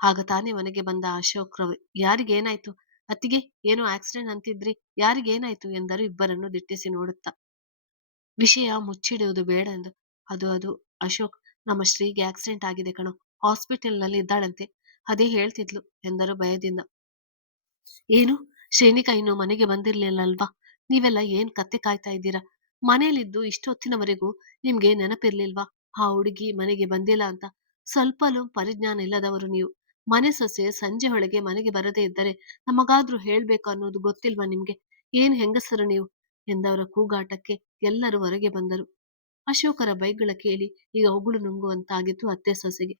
ಆಗ ತಾನೇ ಮನೆಗೆ ಬಂದ ಅಶೋಕ್ ರವಿ. ಯಾರಿಗೇನಾಯ್ತು? ಅತ್ತಿಗೆ, ಏನೋ ಆಕ್ಸಿಡೆಂಟ್ ಅಂತಿದ್ರಿ, ಯಾರಿಗೇನಾಯ್ತು ಎಂದರು ಇಬ್ಬರನ್ನು ದಿಟ್ಟಿಸಿ ನೋಡುತ್ತಾ. ವಿಷಯ ಮುಚ್ಚಿಡುವುದು ಬೇಡ ಎಂದು. ಅದು ಅಶೋಕ್, ನಮ್ಮ ಶ್ರೀಗೆ ಆಕ್ಸಿಡೆಂಟ್ ಆಗಿದೆ ಕಣೋ, ಹಾಸ್ಪಿಟಲ್ ನಲ್ಲಿ ಇದ್ದಾಳಂತೆ, ಅದೇ ಹೇಳ್ತಿದ್ಲು ಎಂದರು ಭಯದಿಂದ. ಏನು? ಶ್ರೇಣಿಕಾ ಇನ್ನು ಮನೆಗೆ ಬಂದಿರ್ಲಿಲ್ಲಲ್ವಾ? ನೀವೆಲ್ಲ ಏನ್ ಕತ್ತೆ ಕಾಯ್ತಾ ಇದ್ದೀರಾ? ಮನೇಲಿದ್ದು ಇಷ್ಟೊತ್ತಿನವರೆಗೂ ನಿಮ್ಗೆ ನೆನಪಿರ್ಲಿಲ್ವಾ ಆ ಹುಡುಗಿ ಮನೆಗೆ ಬಂದಿಲ್ಲ ಅಂತ? ಸ್ವಲ್ಪಲೂ ಪರಿಜ್ಞಾನ ಇಲ್ಲದವರು ನೀವು. ಮನೆ ಸೊಸೆ ಸಂಜೆ ಒಳಗೆ ಮನೆಗೆ ಬರದೇ ಇದ್ದರೆ ನಮಗಾದ್ರೂ ಹೇಳ್ಬೇಕು ಅನ್ನೋದು ಗೊತ್ತಿಲ್ವಾ ನಿಮ್ಗೆ? ಏನ್ ಹೆಂಗಸರು ನೀವು ಎಂದವರ ಕೂಗಾಟಕ್ಕೆ ಎಲ್ಲರೂ ಹೊರಗೆ ಬಂದರು. ಅಶೋಕರ ಬೈಗಳ ಕೇಳಿ ಈಗ ಉಗುಳು ನುಂಗುವಂತಾಗಿತ್ತು ಅತ್ತೆ ಸೊಸೆಗೆ.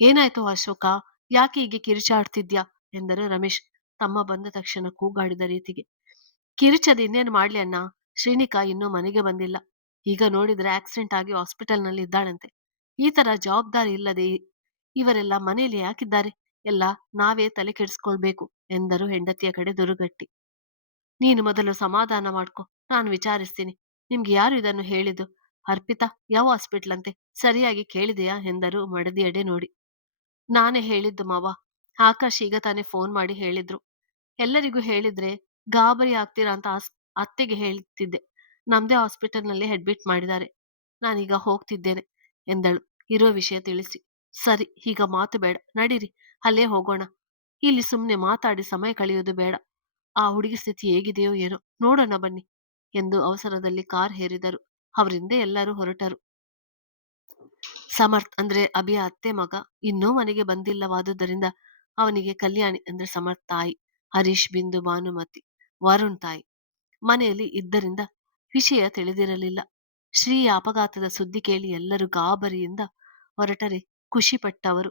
ಏನಾಯ್ತು ಅಶೋಕ? ಯಾಕೆ ಹೀಗೆ ಕಿರುಚಾಡ್ತಿದ್ಯಾ ಎಂದರು ರಮೇಶ್ ತಮ್ಮ ಬಂದ ತಕ್ಷಣ ಕೂಗಾಡಿದ ರೀತಿಗೆ. ಕಿರುಚದ ಇನ್ನೇನು ಮಾಡ್ಲಿ ಅಣ್ಣ, ಶ್ರೀನಿಕಾ ಇನ್ನೂ ಮನೆಗೆ ಬಂದಿಲ್ಲ. ಈಗ ನೋಡಿದ್ರೆ ಆಕ್ಸಿಡೆಂಟ್ ಆಗಿ ಹಾಸ್ಪಿಟಲ್ ನಲ್ಲಿ ಇದ್ದಾಳಂತೆ. ಈ ತರ ಜವಾಬ್ದಾರಿ ಇಲ್ಲದೆ ಇವರೆಲ್ಲ ಮನೆಯಲ್ಲಿ ಯಾಕಿದ್ದಾರೆ? ಎಲ್ಲ ನಾವೇ ತಲೆ ಕೆಡಿಸ್ಕೊಳ್ಬೇಕು ಎಂದರು ಹೆಂಡತಿಯ ಕಡೆ ದುರುಗಟ್ಟಿ. ನೀನು ಮೊದಲು ಸಮಾಧಾನ ಮಾಡ್ಕೊ, ನಾನು ವಿಚಾರಿಸ್ತೀನಿ. ನಿಮ್ಗೆ ಯಾರು ಇದನ್ನು ಹೇಳಿದ್ದು? ಅರ್ಪಿತಾ, ಯಾವ ಹಾಸ್ಪಿಟ್ಲ್ ಅಂತೆ? ಸರಿಯಾಗಿ ಕೇಳಿದೆಯಾ ಎಂದರು ಮಡದಿಯಡೆ ನೋಡಿ. ನಾನೇ ಹೇಳಿದ್ದು ಮಾವ. ಆಕಾಶ್ ಈಗ ತಾನೇ ಫೋನ್ ಮಾಡಿ ಹೇಳಿದ್ರು. ಎಲ್ಲರಿಗೂ ಹೇಳಿದ್ರೆ ಗಾಬರಿ ಆಗ್ತೀರಾ ಅಂತ ಅತ್ತೆಗೆ ಹೇಳ್ತಿದ್ದೆ. ನಮ್ದೇ ಹಾಸ್ಪಿಟಲ್ ನಲ್ಲಿ ಅಡ್ಮಿಟ್ ಮಾಡಿದ್ದಾರೆ. ನಾನೀಗ ಹೋಗ್ತಿದ್ದೇನೆ ಎಂದಳು ಇರುವ ವಿಷಯ ತಿಳಿಸಿ. ಸರಿ, ಈಗ ಮಾತು ಬೇಡ, ನಡೀರಿ, ಅಲ್ಲೇ ಹೋಗೋಣ. ಇಲ್ಲಿ ಸುಮ್ನೆ ಮಾತಾಡಿ ಸಮಯ ಕಳೆಯೋದು ಬೇಡ. ಆ ಹುಡುಗಿ ಸ್ಥಿತಿ ಹೇಗಿದೆಯೋ ಏನೋ, ನೋಡೋಣ ಬನ್ನಿ ಎಂದು ಅವಸರದಲ್ಲಿ ಕಾರ್ ಹೇರಿದರು. ಅವರಿಂದ ಎಲ್ಲರೂ ಹೊರಟರು. ಸಮರ್ಥ್ ಅಂದ್ರೆ ಅಭಿಯ ಅತ್ತೆ ಮಗ ಇನ್ನೂ ಮನೆಗೆ ಬಂದಿಲ್ಲವಾದುದರಿಂದ ಅವನಿಗೆ ಕಲ್ಯಾಣಿ ಅಂದ್ರೆ ಸಮರ್ಥ್ ತಾಯಿ, ಹರೀಶ್, ಬಿಂದು, ಭಾನುಮತಿ, ವರುಣ್ ತಾಯಿ ಮನೆಯಲ್ಲಿ ಇದ್ದರಿಂದ ವಿಷಯ ತಿಳಿದಿರಲಿಲ್ಲ. ಶ್ರೀಯ ಅಪಘಾತದ ಸುದ್ದಿ ಕೇಳಿ ಎಲ್ಲರೂ ಗಾಬರಿಯಿಂದ ಹೊರಟರೆ ಖುಷಿಪಟ್ಟವರು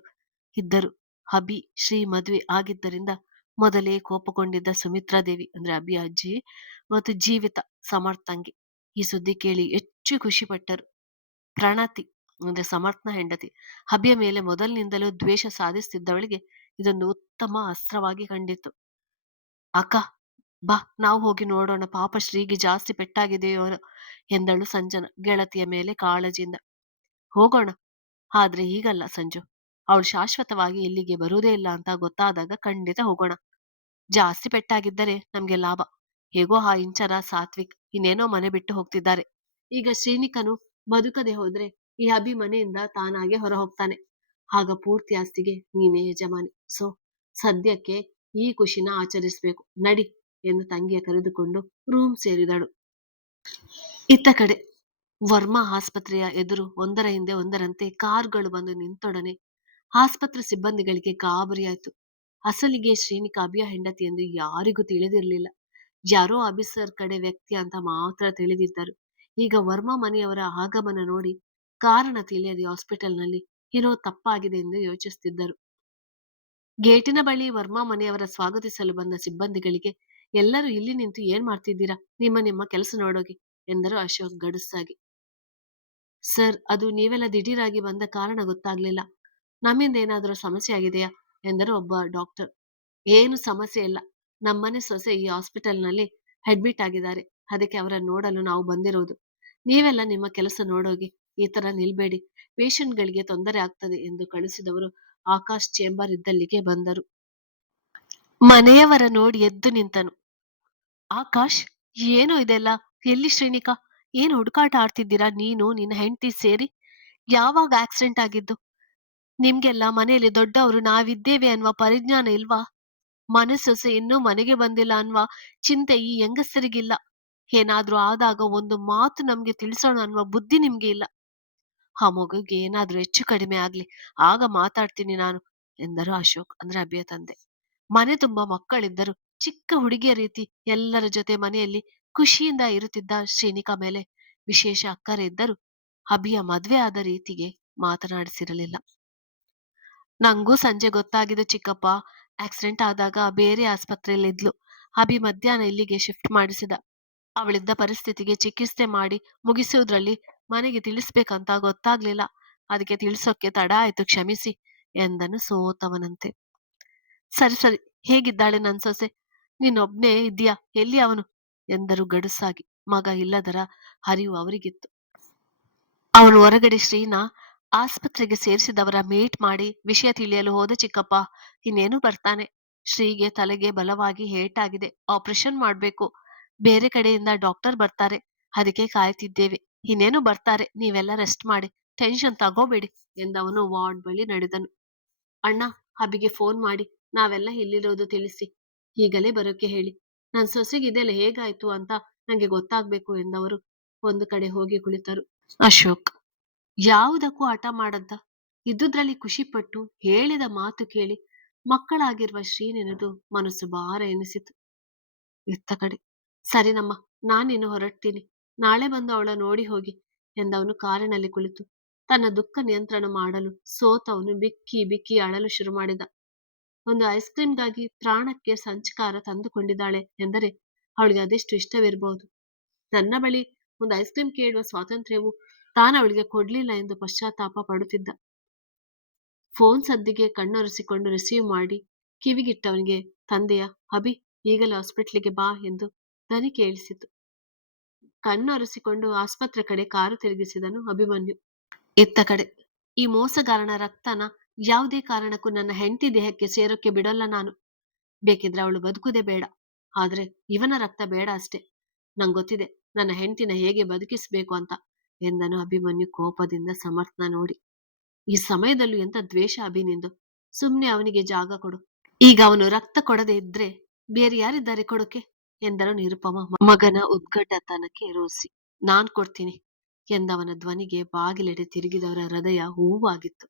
ಇದ್ದರು. ಅಭಿ ಶ್ರೀ ಮದುವೆ ಆಗಿದ್ದರಿಂದ ಮೊದಲೇ ಕೋಪಗೊಂಡಿದ್ದ ಸುಮಿತ್ರಾದೇವಿ ಅಂದ್ರೆ ಅಭಿ ಅಜ್ಜಿ ಮತ್ತು ಜೀವಿತ ಸಮರ್ಥ್ ತಂಗಿ ಈ ಸುದ್ದಿ ಕೇಳಿ ಹೆಚ್ಚು ಖುಷಿಪಟ್ಟರು. ಪ್ರಣತಿ ಅಂದ್ರೆ ಸಮರ್ಥನ ಹೆಂಡತಿ. ಹಬಿಯ ಮೇಲೆ ಮೊದಲಿನಿಂದಲೂ ದ್ವೇಷ ಸಾಧಿಸುತ್ತಿದ್ದವಳಿಗೆ ಇದೊಂದು ಉತ್ತಮ ಅಸ್ತ್ರವಾಗಿ ಕಂಡಿತ್ತು. ಅಕ್ಕ, ಬಾ ನಾವು ಹೋಗಿ ನೋಡೋಣ, ಪಾಪ ಶ್ರೀಗೆ ಜಾಸ್ತಿ ಪೆಟ್ಟಾಗಿದೆಯೋ ಎಂದಳು ಸಂಜನ ಗೆಳತಿಯ ಮೇಲೆ ಕಾಳಜಿಯಿಂದ. ಹೋಗೋಣ, ಆದ್ರೆ ಈಗಲ್ಲ ಸಂಜು. ಅವಳು ಶಾಶ್ವತವಾಗಿ ಇಲ್ಲಿಗೆ ಬರುವುದೇ ಇಲ್ಲ ಅಂತ ಗೊತ್ತಾದಾಗ ಖಂಡಿತ ಹೋಗೋಣ. ಜಾಸ್ತಿ ಪೆಟ್ಟಾಗಿದ್ದರೆ ನಮ್ಗೆ ಲಾಭ. ಹೇಗೋ ಆ ಇಂಚರ ಸಾತ್ವಿಕ್ ಇನ್ನೇನೋ ಮನೆ ಬಿಟ್ಟು ಹೋಗ್ತಿದ್ದಾರೆ. ಈಗ ಶ್ರೀನಿಕನು ಬದುಕದೆ ಹೋದ್ರೆ ಈ ಅಭಿ ಮನೆಯಿಂದ ತಾನಾಗೆ ಹೊರ ಹೋಗ್ತಾನೆ. ಆಗ ಪೂರ್ತಿ ಆಸ್ತಿಗೆ ನೀನೇ ಯಜಮಾನಿ. ಸೊ ಸದ್ಯಕ್ಕೆ ಈ ಖುಷಿನ ಆಚರಿಸ್ಬೇಕು, ನಡಿ ಎಂದು ತಂಗಿಯ ಕರೆದುಕೊಂಡು ರೂಮ್ ಸೇರಿದಳು. ಇತ್ತ ಕಡೆ ವರ್ಮಾ ಆಸ್ಪತ್ರೆಯ ಎದುರು ಒಂದರ ಹಿಂದೆ ಒಂದರಂತೆ ಕಾರುಗಳು ಬಂದು ನಿಂತೊಡನೆ ಆಸ್ಪತ್ರೆ ಸಿಬ್ಬಂದಿಗಳಿಗೆ ಗಾಬರಿಯಾಯ್ತು. ಅಸಲಿಗೆ ಶ್ರೀನಿಕಾ ಅಭಿಯ ಹೆಂಡತಿ ಎಂದು ಯಾರಿಗೂ ತಿಳಿದಿರಲಿಲ್ಲ. ಯಾರೋ ಅಭಿಸರ್ ಕಡೆ ವ್ಯಕ್ತಿ ಅಂತ ಮಾತ್ರ ತಿಳಿದಿದ್ದರು. ಈಗ ವರ್ಮಾ ಮನೆಯವರ ಆಗಮನ ನೋಡಿ ಕಾರಣ ತಿಳಿಯದೆ ಹಾಸ್ಪಿಟಲ್ನಲ್ಲಿ ಏನೋ ತಪ್ಪಾಗಿದೆ ಎಂದು ಯೋಚಿಸುತ್ತಿದ್ದರು. ಗೇಟಿನ ಬಳಿ ವರ್ಮಾ ಮನೆಯವರ ಸ್ವಾಗತಿಸಲು ಬಂದ ಸಿಬ್ಬಂದಿಗಳಿಗೆ, ಎಲ್ಲರೂ ಇಲ್ಲಿ ನಿಂತು ಏನ್ ಮಾಡ್ತಿದ್ದೀರಾ, ನಿಮ್ಮ ಕೆಲಸ ನೋಡೋಗಿ ಎಂದರು ಅಶೋಕ್ ಗಡುಸಾಗಿ. ಸರ್, ಅದು ನೀವೆಲ್ಲ ದಿಢೀರಾಗಿ ಬಂದ ಕಾರಣ ಗೊತ್ತಾಗ್ಲಿಲ್ಲ. ನಮ್ಮಿಂದ ಏನಾದರೂ ಸಮಸ್ಯೆ ಆಗಿದೆಯಾ ಎಂದರು ಒಬ್ಬ ಡಾಕ್ಟರ್. ಏನು ಸಮಸ್ಯೆ ಇಲ್ಲ. ನಮ್ಮನೆ ಸೊಸೆ ಈ ಹಾಸ್ಪಿಟಲ್ನಲ್ಲಿ ಅಡ್ಮಿಟ್ ಆಗಿದ್ದಾರೆ. ಅದಕ್ಕೆ ಅವರನ್ನು ನೋಡಲು ನಾವು ಬಂದಿರುವುದು. ನೀವೆಲ್ಲ ನಿಮ್ಮ ಕೆಲಸ ನೋಡೋಗಿ, ಈ ತರ ನಿಲ್ಬೇಡಿ, ಪೇಷಂಟ್ಗಳಿಗೆ ತೊಂದರೆ ಆಗ್ತದೆ ಎಂದು ಕಳಿಸಿದವರು ಆಕಾಶ್ ಚೇಂಬರ್ ಇದ್ದಲ್ಲಿಗೆ ಬಂದರು. ಮನೆಯವರ ನೋಡಿ ಎದ್ದು ನಿಂತನು. ಆಕಾಶ್, ಏನು ಇದೆಲ್ಲ? ಎಲ್ಲಿ ಶ್ರೀನಿಕಾ? ಏನು ಹುಡುಕಾಟ ಆಡ್ತಿದ್ದೀರಾ ನೀನು ನಿನ್ನ ಹೆಂಡತಿ ಸೇರಿ? ಯಾವಾಗ ಆಕ್ಸಿಡೆಂಟ್ ಆಗಿದ್ದು? ನಿಮ್ಗೆಲ್ಲ ಮನೆಯಲ್ಲಿ ದೊಡ್ಡವರು ನಾವಿದ್ದೇವೆ ಅನ್ನುವ ಪರಿಜ್ಞಾನ ಇಲ್ವಾ? ಮನೆ ಸೊಸೆ ಇನ್ನೂ ಮನೆಗೆ ಬಂದಿಲ್ಲ ಅನ್ನುವ ಚಿಂತೆ ಈ ಹೆಂಗಸರಿಗಿಲ್ಲ. ಏನಾದ್ರೂ ಆದಾಗ ಒಂದು ಮಾತು ನಮ್ಗೆ ತಿಳಿಸೋಣ ಅನ್ನುವ ಬುದ್ಧಿ ನಿಮ್ಗೆ ಇಲ್ಲ. ಆ ಮಗುಗೆ ಏನಾದ್ರೂ ಹೆಚ್ಚು ಕಡಿಮೆ ಆಗ್ಲಿ, ಆಗ ಮಾತಾಡ್ತೀನಿ ನಾನು ಎಂದರು ಅಶೋಕ್, ಅಂದ್ರೆ ಅಭಿಯ ತಂದೆ. ಮನೆ ತುಂಬಾ ಮಕ್ಕಳಿದ್ದರು. ಚಿಕ್ಕ ಹುಡುಗಿಯ ರೀತಿ ಎಲ್ಲರ ಜೊತೆ ಮನೆಯಲ್ಲಿ ಖುಷಿಯಿಂದ ಇರುತ್ತಿದ್ದ ಶ್ರೀನಿಕಾ ಮೇಲೆ ವಿಶೇಷ ಅಕ್ಕರೆ ಇದ್ದರು ಅಭಿಯ ಮದ್ವೆ ಆದ ರೀತಿಗೆ ಮಾತನಾಡಿಸಿರಲಿಲ್ಲ. ನಂಗೂ ಸಂಜೆ ಗೊತ್ತಾಗಿದ್ದು ಚಿಕ್ಕಪ್ಪ. ಆಕ್ಸಿಡೆಂಟ್ ಆದಾಗ ಬೇರೆ ಆಸ್ಪತ್ರೆಯಲ್ಲಿದ್ಲು. ಅಭಿ ಮಧ್ಯಾಹ್ನ ಇಲ್ಲಿಗೆ ಶಿಫ್ಟ್ ಮಾಡಿಸಿದ. ಅವಳಿದ್ದ ಪರಿಸ್ಥಿತಿಗೆ ಚಿಕಿತ್ಸೆ ಮಾಡಿ ಮುಗಿಸುವುದ್ರಲ್ಲಿ ಮನೆಗೆ ತಿಳಿಸ್ಬೇಕಂತ ಗೊತ್ತಾಗ್ಲಿಲ್ಲ. ಅದಕ್ಕೆ ತಿಳಿಸೋಕೆ ತಡ ಆಯ್ತು, ಕ್ಷಮಿಸಿ ಎಂದನು ಸೋತವನಂತೆ. ಸರಿ ಸರಿ, ಹೇಗಿದ್ದಾಳೆ ನನ್ ಸೊಸೆ? ನೀನೊಬ್ನೇ ಇದ್ದೀಯಾ? ಎಲ್ಲಿ ಅವನು ಎಂದರು ಗಡುಸಾಗಿ. ಮಗ ಇಲ್ಲದರ ಹರಿವು ಅವರಿಗಿತ್ತು. ಅವನು ಹೊರಗಡೆ ಶ್ರೀನ ಆಸ್ಪತ್ರೆಗೆ ಸೇರಿಸಿದವರ ಮೀಟ್ ಮಾಡಿ ವಿಷಯ ತಿಳಿಯಲು ಹೋದ ಚಿಕ್ಕಪ್ಪ. ಇನ್ನೇನು ಬರ್ತಾನೆ. ಶ್ರೀಗೆ ತಲೆಗೆ ಬಲವಾಗಿ ಏಟಾಗಿದೆ, ಆಪರೇಷನ್ ಮಾಡ್ಬೇಕು. ಬೇರೆ ಕಡೆಯಿಂದ ಡಾಕ್ಟರ್ ಬರ್ತಾರೆ, ಅದಕ್ಕೆ ಕಾಯ್ತಿದ್ದೇವೆ. ಇನ್ನೇನು ಬರ್ತಾರೆ, ನೀವೆಲ್ಲ ರೆಸ್ಟ್ ಮಾಡಿ, ಟೆನ್ಷನ್ ತಗೋಬೇಡಿ ಎಂದವನು ವಾರ್ಡ್ ಬಳಿ ನಡೆದನು. ಅಣ್ಣ, ಅಬಿಗೆ ಫೋನ್ ಮಾಡಿ ನಾವೆಲ್ಲ ಇಲ್ಲಿರೋದು ತಿಳಿಸಿ, ಈಗಲೇ ಬರೋಕೆ ಹೇಳಿ. ನನ್ ಸೊಸೆಗೆ ಇದೆಲ್ಲ ಹೇಗಾಯ್ತು ಅಂತ ನಂಗೆ ಗೊತ್ತಾಗ್ಬೇಕು ಎಂದವರು ಒಂದು ಕಡೆ ಹೋಗಿ ಕುಳಿತರು. ಅಶೋಕ್ ಯಾವುದಕ್ಕೂ ಹಠ ಮಾಡದ್ದ, ಇದ್ದುದ್ರಲ್ಲಿ ಖುಷಿಪಟ್ಟು ಹೇಳಿದ ಮಾತು ಕೇಳಿ ಮಕ್ಕಳಾಗಿರುವ ಶ್ರೀ ನೆನೆದು ಮನಸ್ಸು ಭಾರ ಎನಿಸಿತು. ಇತ್ತ ಕಡೆ, ಸರಿನಮ್ಮ, ನಾನಿನ್ನು ಹೊರಡ್ತೀನಿ, ನಾಳೆ ಬಂದು ಅವಳ ನೋಡಿ ಹೋಗಿ ಎಂದವನು ಕಾರಿನಲ್ಲಿ ಕುಳಿತು ತನ್ನ ದುಃಖ ನಿಯಂತ್ರಣ ಮಾಡಲು ಸೋತವನು ಬಿಕ್ಕಿ ಬಿಕ್ಕಿ ಅಳಲು ಶುರು ಮಾಡಿದ. ಒಂದು ಐಸ್ ಕ್ರೀಮ್ಗಾಗಿ ಪ್ರಾಣಕ್ಕೆ ಸಂಚಕಾರ ತಂದುಕೊಂಡಿದ್ದಾಳೆ ಎಂದರೆ ಅವಳಿಗೆ ಅದೆಷ್ಟು ಇಷ್ಟವಿರಬಹುದು. ನನ್ನ ಬಳಿ ಒಂದು ಐಸ್ ಕ್ರೀಮ್ ಕೇಳುವ ಸ್ವಾತಂತ್ರ್ಯವು ತಾನವಳಿಗೆ ಕೊಡ್ಲಿಲ್ಲ ಎಂದು ಪಶ್ಚಾತ್ತಾಪ ಪಡುತ್ತಿದ್ದ. ಫೋನ್ ಸದ್ದಿಗೆ ಕಣ್ಣೊರೆಸಿಕೊಂಡು ರಿಸೀವ್ ಮಾಡಿ ಕಿವಿಗಿಟ್ಟವನಿಗೆ ತಂದೆಯ ಅಭಿ ಈಗಲೇ ಹಾಸ್ಪಿಟ್ಲಿಗೆ ಬಾ ಎಂದು ದನಿ ಕೇಳಿಸಿತು. ಕಣ್ಣೊರೆಸಿಕೊಂಡು ಆಸ್ಪತ್ರೆ ಕಡೆ ಕಾರು ತಿರುಗಿಸಿದನು ಅಭಿಮನ್ಯು. ಇತ್ತ ಕಡೆ, ಈ ಮೋಸಗಾರನ ರಕ್ತನ ಯಾವುದೇ ಕಾರಣಕ್ಕೂ ನನ್ನ ಹೆಂಡತಿ ದೇಹಕ್ಕೆ ಸೇರೋಕೆ ಬಿಡೋಲ್ಲ ನಾನು. ಬೇಕಿದ್ರೆ ಅವಳು ಬದುಕುದೇ ಬೇಡ, ಆದ್ರೆ ಇವನ ರಕ್ತ ಬೇಡ ಅಷ್ಟೇ. ನಂಗೊತ್ತಿದೆ ನನ್ನ ಹೆಂಡತಿನ ಹೇಗೆ ಬದುಕಿಸ್ಬೇಕು ಅಂತ ಎಂದನು ಅಭಿಮನ್ಯು ಕೋಪದಿಂದ ಸಮರ್ಥನ ನೋಡಿ. ಈ ಸಮಯದಲ್ಲೂ ಎಂತ ದ್ವೇಷ ಅಭಿನಿಂದು? ಸುಮ್ನೆ ಅವನಿಗೆ ಜಾಗ ಕೊಡು. ಈಗ ಅವನು ರಕ್ತ ಕೊಡದೆ ಇದ್ರೆ ಬೇರೆ ಯಾರಿದ್ದಾರೆ ಕೊಡೋಕೆ ಎಂದರು ನಿರುಪಮ ಮಗನ ಉದ್ಗಡ್ಡತನಕ್ಕೆ ರೋಸಿ. ನಾನ್ ಕೊಡ್ತೀನಿ ಎಂದವನ ಧ್ವನಿಗೆ ಬಾಗಿಲೆಡೆ ತಿರುಗಿದವರ ಹೃದಯ ಹೂವಾಗಿತ್ತು.